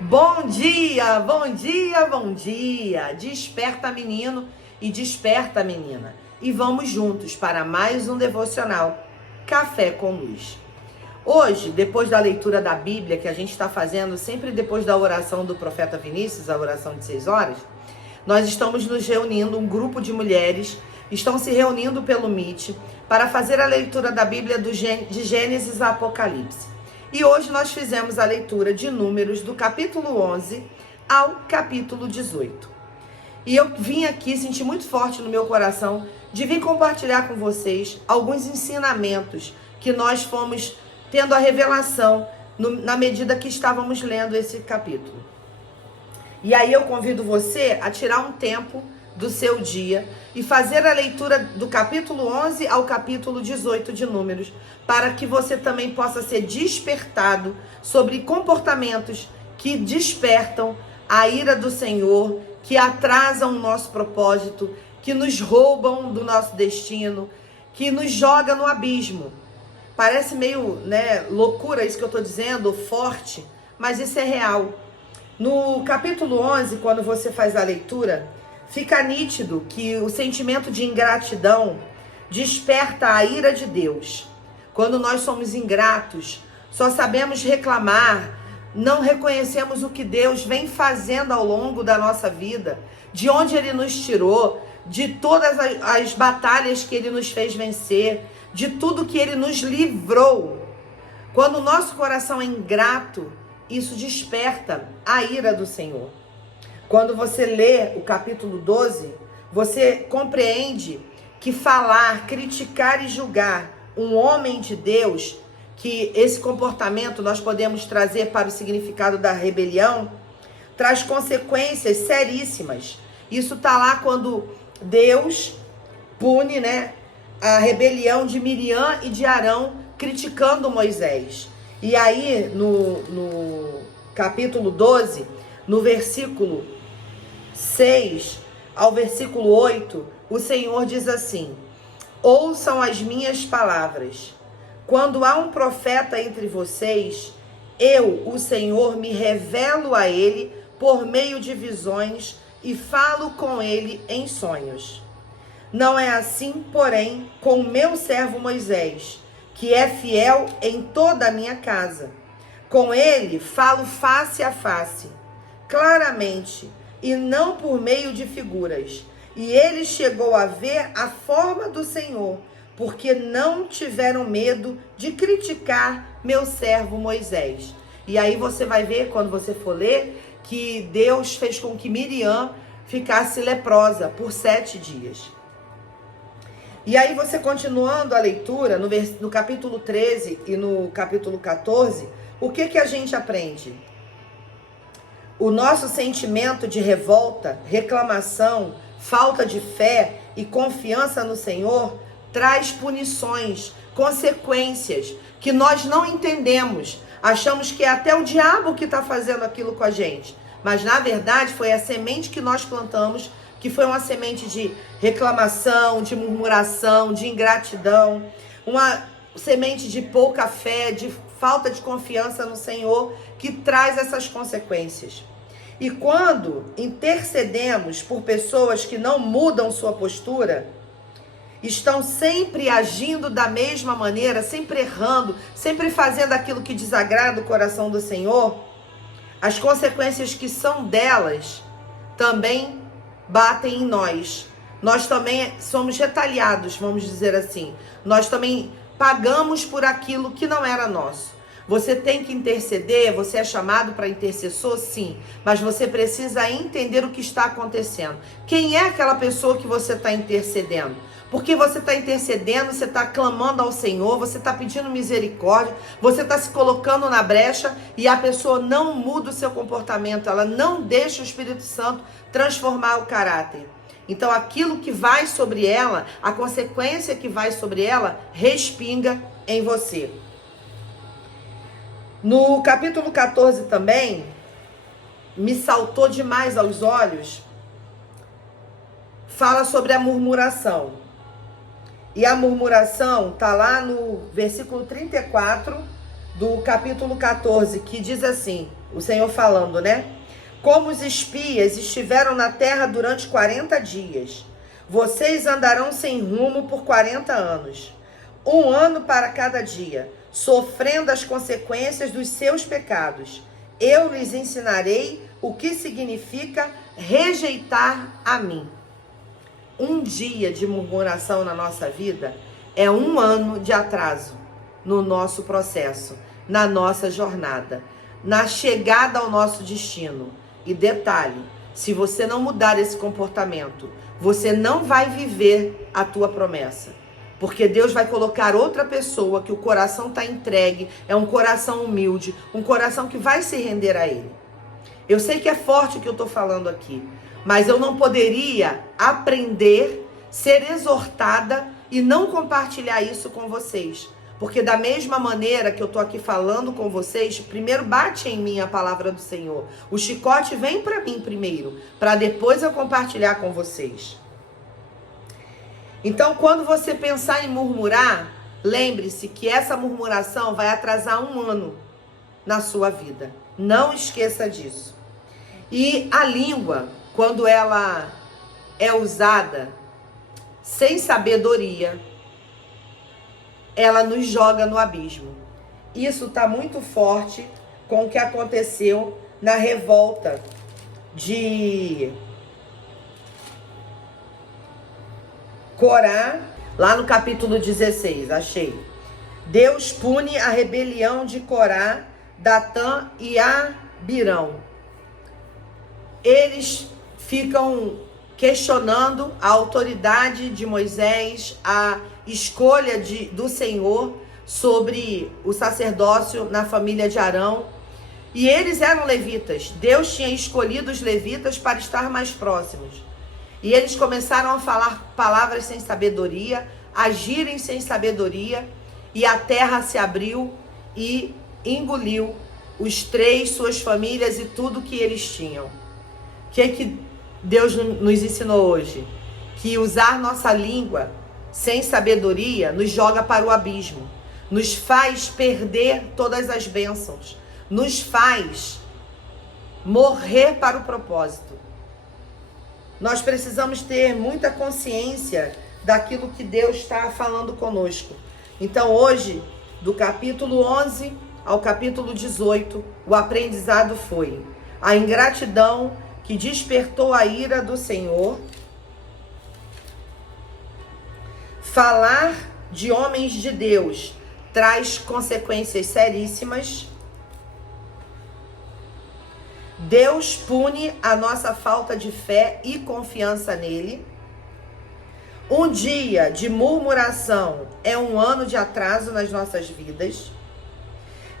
Bom dia, bom dia, bom dia! Desperta menino e desperta menina. E vamos juntos para mais um devocional Café com Luz. Hoje, depois da leitura da Bíblia que a gente está fazendo sempre depois da oração do profeta Vinícius, a oração de 6 horas, nós estamos nos reunindo, um grupo de mulheres estão se reunindo pelo Meet para fazer a leitura da Bíblia de Gênesis a Apocalipse. E hoje nós fizemos a leitura de Números do capítulo 11 ao capítulo 18. E eu vim aqui, senti muito forte no meu coração de vir compartilhar com vocês alguns ensinamentos que nós fomos tendo a revelação na medida que estávamos lendo esse capítulo. E aí eu convido você a tirar um tempo do seu dia e fazer a leitura do capítulo 11 ao capítulo 18 de Números, para que você também possa ser despertado sobre comportamentos que despertam a ira do Senhor, que atrasam o nosso propósito, que nos roubam do nosso destino, que nos joga no abismo. Parece meio, loucura isso que eu estou dizendo, forte, mas isso é real. No capítulo 11, quando você faz a leitura, fica nítido que o sentimento de ingratidão desperta a ira de Deus. Quando nós somos ingratos, só sabemos reclamar, não reconhecemos o que Deus vem fazendo ao longo da nossa vida, de onde Ele nos tirou, de todas as batalhas que Ele nos fez vencer, de tudo que Ele nos livrou. Quando o nosso coração é ingrato, isso desperta a ira do Senhor. Quando você lê o capítulo 12, você compreende que falar, criticar e julgar um homem de Deus, que esse comportamento nós podemos trazer para o significado da rebelião, traz consequências seríssimas. Isso está lá quando Deus pune, a rebelião de Miriam e de Arão, criticando Moisés. E aí, no capítulo 12, no versículo 6 ao versículo 8, o Senhor diz assim: ouçam as minhas palavras. Quando há um profeta entre vocês, eu, o Senhor, me revelo a ele por meio de visões e falo com ele em sonhos. Não é assim, porém, com o meu servo Moisés, que é fiel em toda a minha casa. Com ele falo face a face, claramente, e não por meio de figuras. E ele chegou a ver a forma do Senhor, porque não tiveram medo de criticar meu servo Moisés. E aí você vai ver, quando você for ler, que Deus fez com que Miriam ficasse leprosa por 7 dias. E aí você, continuando a leitura, no capítulo 13 e no capítulo 14, o que a gente aprende? O nosso sentimento de revolta, reclamação, falta de fé e confiança no Senhor traz punições, consequências que nós não entendemos. Achamos que é até o diabo que está fazendo aquilo com a gente. Mas na verdade foi a semente que nós plantamos, que foi uma semente de reclamação, de murmuração, de ingratidão, uma semente de pouca fé, de falta de confiança no Senhor, que traz essas consequências. E quando intercedemos por pessoas que não mudam sua postura, estão sempre agindo da mesma maneira, sempre errando, sempre fazendo aquilo que desagrada o coração do Senhor, as consequências que são delas também batem em nós. Nós também somos retaliados, vamos dizer assim. Nós também pagamos por aquilo que não era nosso. Você tem que interceder, você é chamado para intercessor, sim, mas você precisa entender o que está acontecendo. Quem é aquela pessoa que você está intercedendo? Porque você está intercedendo, você está clamando ao Senhor, você está pedindo misericórdia, você está se colocando na brecha e a pessoa não muda o seu comportamento, ela não deixa o Espírito Santo transformar o caráter. Então aquilo que vai sobre ela, a consequência que vai sobre ela, respinga em você. No capítulo 14 também, me saltou demais aos olhos, fala sobre a murmuração. E a murmuração está lá no versículo 34 do capítulo 14, que diz assim: o Senhor falando, né? Como os espias estiveram na terra durante 40 dias, vocês andarão sem rumo por 40 anos, 1 ano para cada dia, sofrendo as consequências dos seus pecados. Eu lhes ensinarei o que significa rejeitar a mim. Um dia de murmuração na nossa vida é 1 ano de atraso no nosso processo, na nossa jornada, na chegada ao nosso destino. E detalhe, se você não mudar esse comportamento, você não vai viver a tua promessa. Porque Deus vai colocar outra pessoa que o coração está entregue, é um coração humilde, um coração que vai se render a Ele. Eu sei que é forte o que eu estou falando aqui, mas eu não poderia aprender, ser exortada e não compartilhar isso com vocês. Porque da mesma maneira que eu estou aqui falando com vocês, primeiro bate em mim a palavra do Senhor. O chicote vem para mim primeiro, para depois eu compartilhar com vocês. Então, quando você pensar em murmurar, lembre-se que essa murmuração vai atrasar 1 ano na sua vida. Não esqueça disso. E a língua, quando ela é usada sem sabedoria, ela nos joga no abismo. Isso está muito forte com o que aconteceu na revolta de Corá, lá no capítulo 16, achei. Deus pune a rebelião de Corá, Datã e Abirão. Eles ficam questionando a autoridade de Moisés, a escolha do Senhor sobre o sacerdócio na família de Arão. E eles eram levitas. Deus tinha escolhido os levitas para estar mais próximos. E eles começaram a falar palavras sem sabedoria, agirem sem sabedoria, e a terra se abriu e engoliu os 3, suas famílias e tudo que eles tinham. O que Deus nos ensinou hoje? Que usar nossa língua sem sabedoria nos joga para o abismo, nos faz perder todas as bênçãos, nos faz morrer para o propósito. Nós precisamos ter muita consciência daquilo que Deus está falando conosco. Então hoje, do capítulo 11 ao capítulo 18, o aprendizado foi a ingratidão que despertou a ira do Senhor, falar de homens de Deus traz consequências seríssimas. Deus pune a nossa falta de fé e confiança nele. Um dia de murmuração é 1 ano de atraso nas nossas vidas.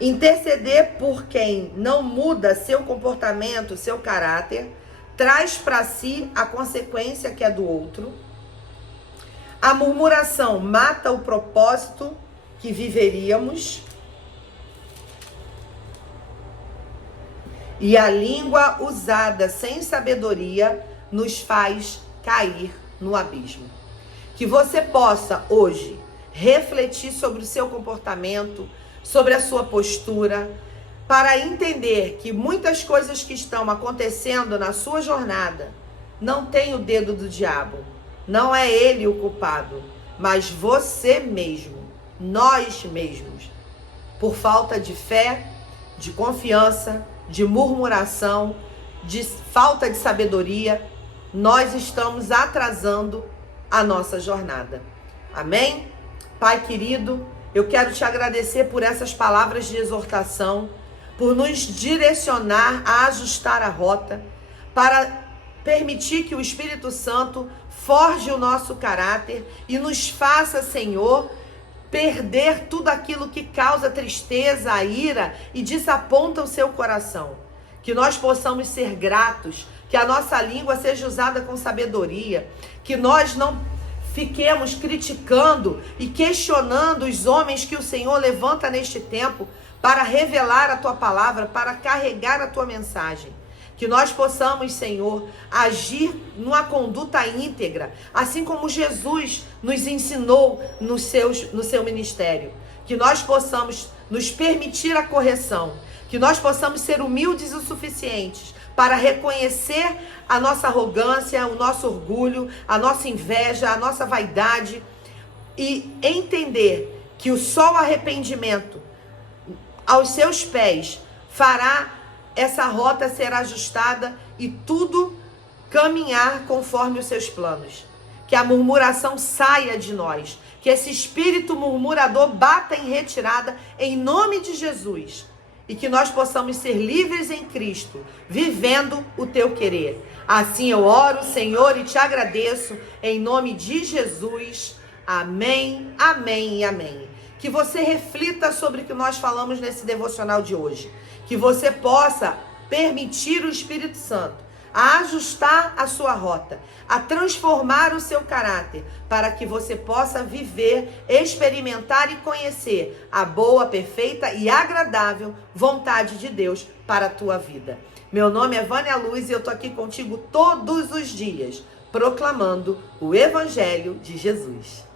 Interceder por quem não muda seu comportamento, seu caráter, traz para si a consequência que é do outro. A murmuração mata o propósito que viveríamos. E a língua usada sem sabedoria nos faz cair no abismo. Que você possa hoje refletir sobre o seu comportamento, sobre a sua postura, para entender que muitas coisas que estão acontecendo na sua jornada não tem o dedo do diabo. Não é ele o culpado, mas você mesmo, nós mesmos, por falta de fé, de confiança, de murmuração, de falta de sabedoria, nós estamos atrasando a nossa jornada. Amém? Pai querido, eu quero te agradecer por essas palavras de exortação, por nos direcionar a ajustar a rota, para permitir que o Espírito Santo forge o nosso caráter e nos faça, Senhor, perder tudo aquilo que causa tristeza, a ira e desaponta o seu coração. Que nós possamos ser gratos, que a nossa língua seja usada com sabedoria, que nós não fiquemos criticando e questionando os homens que o Senhor levanta neste tempo para revelar a tua palavra, para carregar a tua mensagem. Que nós possamos, Senhor, agir numa conduta íntegra, assim como Jesus nos ensinou no seu ministério. Que nós possamos nos permitir a correção, Que nós possamos ser humildes o suficientes para reconhecer a nossa arrogância, o nosso orgulho, a nossa inveja, a nossa vaidade e entender que só o arrependimento aos seus pés fará essa rota ser ajustada e tudo caminhar conforme os seus planos. Que a murmuração saia de nós, que esse espírito murmurador bata em retirada em nome de Jesus e que nós possamos ser livres em Cristo, vivendo o teu querer. Assim eu oro, Senhor, e te agradeço em nome de Jesus. Amém, amém e amém. Que você reflita sobre o que nós falamos nesse devocional de hoje. Que você possa permitir o Espírito Santo a ajustar a sua rota, a transformar o seu caráter, para que você possa viver, experimentar e conhecer a boa, perfeita e agradável vontade de Deus para a tua vida. Meu nome é Vânia Luz e eu tô aqui contigo todos os dias, proclamando o Evangelho de Jesus.